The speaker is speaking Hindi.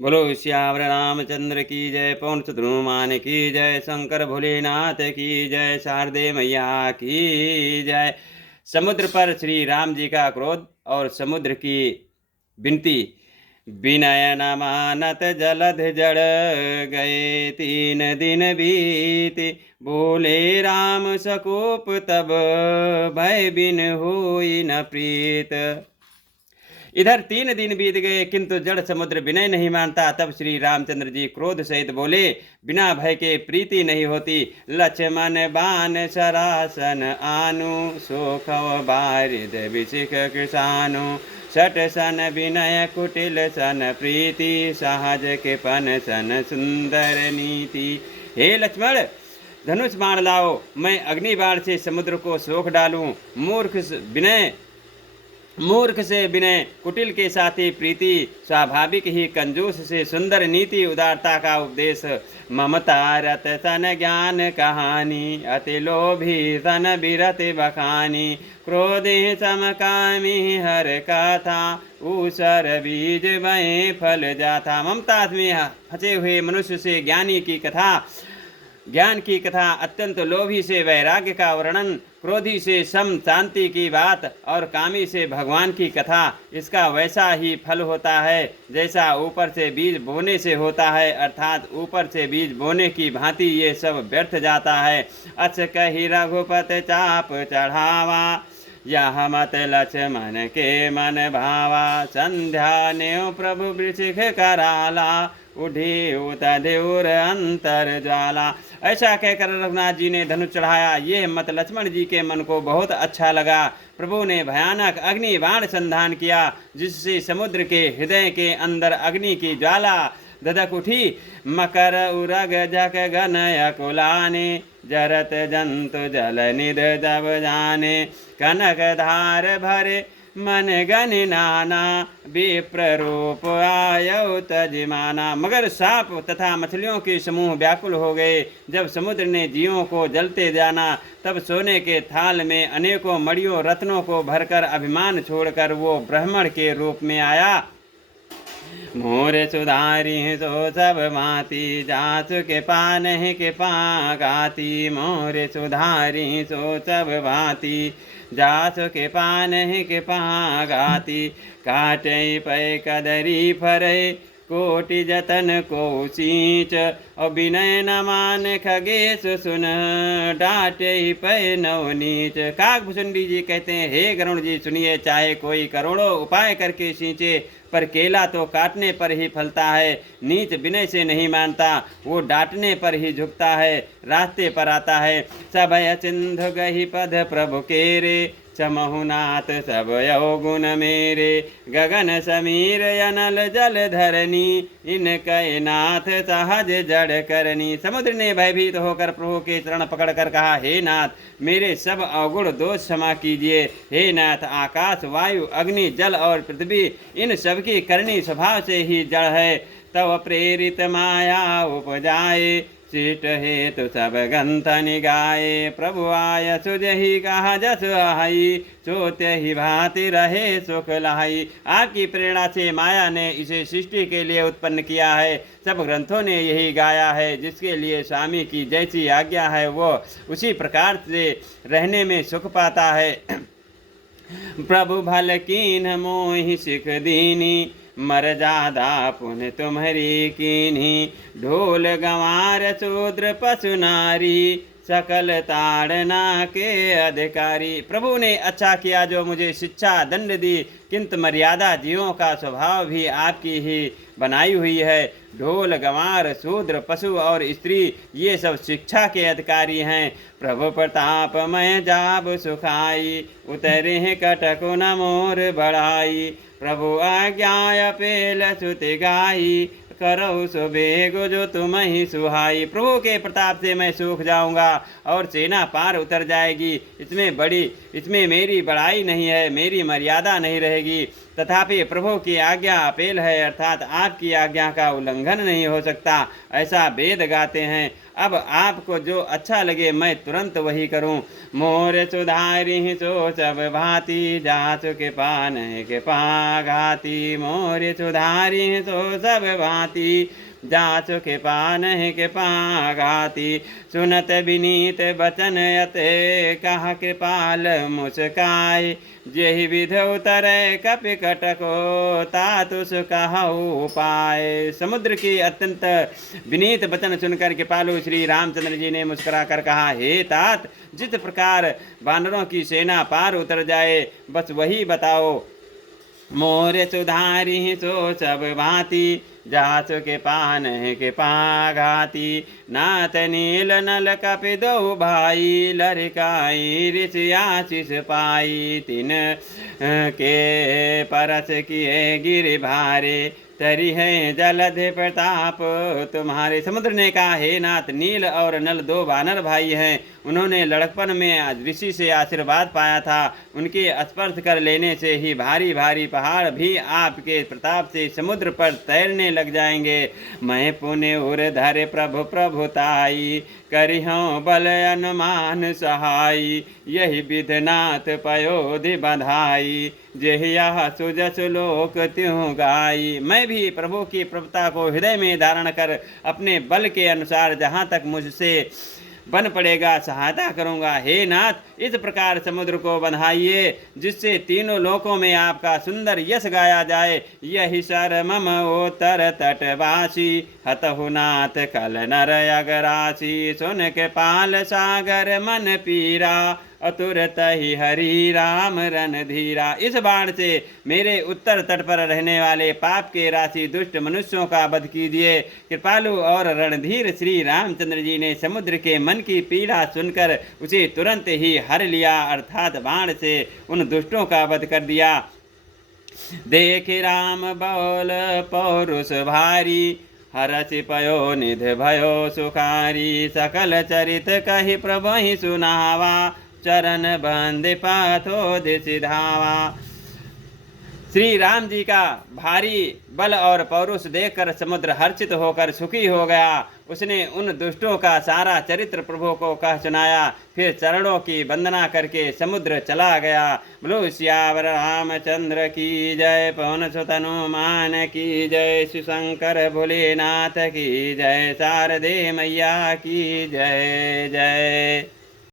बोलो श्यावर रामचंद्र की जय, पवन सुत हनुमान की जय, शंकर भोलेनाथ की जय, शारदे मैया की जय। समुद्र पर श्री राम जी का क्रोध और समुद्र की विनती। विनय न मानत जलध जड़ गए, 3 दिन बीते बोले राम सकोप तब, भय बिन होई न प्रीत। इधर 3 दिन बीत गए किंतु जड़ समुद्र विनय नहीं मानता। तब श्री रामचंद्र जी क्रोध सहित बोले, बिना भय के प्रीति नहीं होती। लक्ष्मण बान सरासन आनु, सोखव बारिद विशिख कृषानु, सट सन विनय कुटिल सन प्रीति, सहज के पन सन सुंदर नीति। हे लक्ष्मण, धनुष बाण लाओ, मैं अग्नि बाण से समुद्र को सोख डालूं। मूर्ख से विनय, कुटिल के साथी प्रीति, स्वाभाविक ही कंजूस से सुंदर नीति, उदारता का उपदेश। ममता रत सन ज्ञान कहानी, अति लोभी सन बिरत बखानी, क्रोधे समकामी हर कथा, ऊसर बीज बहे फल जाता। ममता में फंसे हुए मनुष्य से ज्ञान की कथा, अत्यंत लोभी से वैराग्य का वर्णन, क्रोधी से सम शांति की बात और कामी से भगवान की कथा, इसका वैसा ही फल होता है जैसा ऊपर से बीज बोने से होता है, अर्थात ऊपर से बीज बोने की भांति ये सब व्यर्थ जाता है। अच कही रघुपत चाप चढ़ावा, यह मत लक्ष्मण के मन भावा, संध्या नेव प्रभु वृषिख कराला, उठी उतर अंतर ज्वाला। ऐसा कहकर रघुनाथ जी ने धनुष चढ़ाया। यह मत लक्ष्मण जी के मन को बहुत अच्छा लगा। प्रभु ने भयानक अग्नि बाण संधान किया, जिससे समुद्र के हृदय के अंदर अग्नि की ज्वाला धधक उठी। मकर उरग जक गनय कुलाने, जरत जंतु जल निध जब जाने, कनक धार भरे मन गण नाना, विप्र रूप आयौ तजिमाना। मगर सांप तथा मछलियों के समूह व्याकुल हो गए। जब समुद्र ने जीवों को जलते जाना, तब सोने के थाल में अनेकों मड़ियों रत्नों को भरकर अभिमान छोड़कर वो ब्राह्मण के रूप में आया। मोर सुधारी सो सब माती, जासु के पान के पागाती, मोर सुधारी सो सब भांति, जासु के पान के पागाती, काटे पै कदरी फरे, कोटि जतन को सींच, और विनय न मान खगेश सुन, डांटे पै नवनीच। काकभूषुंडी जी कहते हैं, हे गरुण जी सुनिए, चाहे कोई करोड़ों उपाय करके सींचे, पर केला तो काटने पर ही फलता है। नीच विनय से नहीं मानता, वो डांटने पर ही झुकता है, रास्ते पर आता है। सभय सिंधु गही पद प्रभु केरे, चमहुनाथ सब यौगुण मेरे, गगन समीर अनल जल धरनी, इनके नाथ सहज जड़ करनी। समुद्र ने भयभीत होकर प्रभु के चरण पकड़कर कहा, हे नाथ, मेरे सब अवगुण दोष क्षमा कीजिए। हे नाथ, आकाश वायु अग्नि जल और पृथ्वी इन सब की करनी स्वभाव से ही जड़ है। तव प्रेरित माया उपजाए, सीट हेतु सब ग्रंथ निगाए, प्रभु आय सुजहि कहा जस आई, सोते ही भांति रहे सुख लाई। आपकी प्रेरणा से माया ने इसे सृष्टि के लिए उत्पन्न किया है। सब ग्रंथों ने यही गाया है। जिसके लिए स्वामी की जैसी आज्ञा है वो उसी प्रकार से रहने में सुख पाता है। प्रभु भल कीन मोहि सिख दीनी, मर्यादा पुण्य तुम्हारी कीन्ही, ढोल गंवार शूद्र पशु नारी, सकल ताड़ना के अधिकारी। प्रभु ने अच्छा किया जो मुझे शिक्षा दंड दी, किंतु मर्यादा जीवों का स्वभाव भी आपकी ही बनाई हुई है। ढोल गंवार शूद्र पशु और स्त्री ये सब शिक्षा के अधिकारी हैं। प्रभु प्रताप मैं जाब सुखाई, उतरे कटकु न मोर बढ़ाई, प्रभु आज्ञा पेल सुति गाई, करो सुबेग जो तुम ही सुहाई। प्रभु के प्रताप से मैं सूख जाऊंगा और सेना पार उतर जाएगी। इसमें मेरी बड़ाई नहीं है, मेरी मर्यादा नहीं रहेगी। तथापि प्रभु की आज्ञा अपेल है, अर्थात आपकी आज्ञा का उल्लंघन नहीं हो सकता, ऐसा वेद गाते हैं। अब आपको जो अच्छा लगे मैं तुरंत वही करूं। मोर सुधारी सो सब भांति, जासु के पान के पाघाती। मोर सुधारी सो सब भांति, जासु के पान के पाघाती। सुनत विनीत बचन यते, कहा कृपाल मुस्काई। जेहि विध उतरे कपि कटको, तातुस कहु पाए। समुद्र की अत्यंत विनीत वचन सुनकर कृपालु श्री रामचंद्र जी ने मुस्कुरा कर कहा, हे तात, जिस प्रकार वानरों की सेना पार उतर जाए बस वही बताओ। मोर सुधारी सो सब भांति, जासु के पान के पाघाती। नाथ नील नल कपि दो भाई, लरिकाई ऋषि आशीष पाई। तिन के परस किए गिर भारे, तरी है जलधि प्रताप तुम्हारे। समुद्र ने कहा, हे नाथ, नील और नल दो वानर भाई हैं। उन्होंने लड़कपन में ऋषि से आशीर्वाद पाया था। उनके स्पर्श कर लेने से ही भारी भारी पहाड़ भी आपके प्रताप से समुद्र पर तैरने लग जाएंगे। मैं पुण्य उर धरे प्रभु प्रभुताई, करिहूँ बल अनुमान सहाई। यही विधनाथ पयोधि बधाई, जेहिया सुजस लोक त्यों गाई। मैं भी प्रभु की प्रभुता को हृदय में धारण कर अपने बल के अनुसार जहाँ तक मुझसे बन पड़ेगा सहायता करूँगा। हे नाथ, इस प्रकार समुद्र को बंधाइए जिससे तीनों लोकों में आपका सुंदर यश गाया जाए। यही सर मम ओतर तटवासी, हतहु नाथ कल नर अगरासी। सुन के पाल सागर मन पीरा, अतुरत ही हरि राम रणधीरा। इस बाण से मेरे उत्तर तट पर रहने वाले पाप के राशि दुष्ट मनुष्यों का वध कीजिए। कृपालु और रणधीर श्री रामचंद्र जी ने समुद्र के मन की पीड़ा सुनकर उसे तुरंत ही हर लिया, अर्थात बाण से उन दुष्टों का वध कर दिया। देख राम बोल पौरुष भारी, हरसि पयो निध भयो सुखारी। सकल चरित कहि प्रभु ही सुनावा, चरण बंदे पाथो दिस धावा। श्री राम जी का भारी बल और पौरुष देखकर समुद्र हर्षित होकर सुखी हो गया। उसने उन दुष्टों का सारा चरित्र प्रभु को कह सुनाया। फिर चरणों की वंदना करके समुद्र चला गया। बोलो सियावर रामचंद्र की जय, पवन सुत हनुमान की जय, शिव शंकर भोलेनाथ की जय, शारदे मैया की जय जय।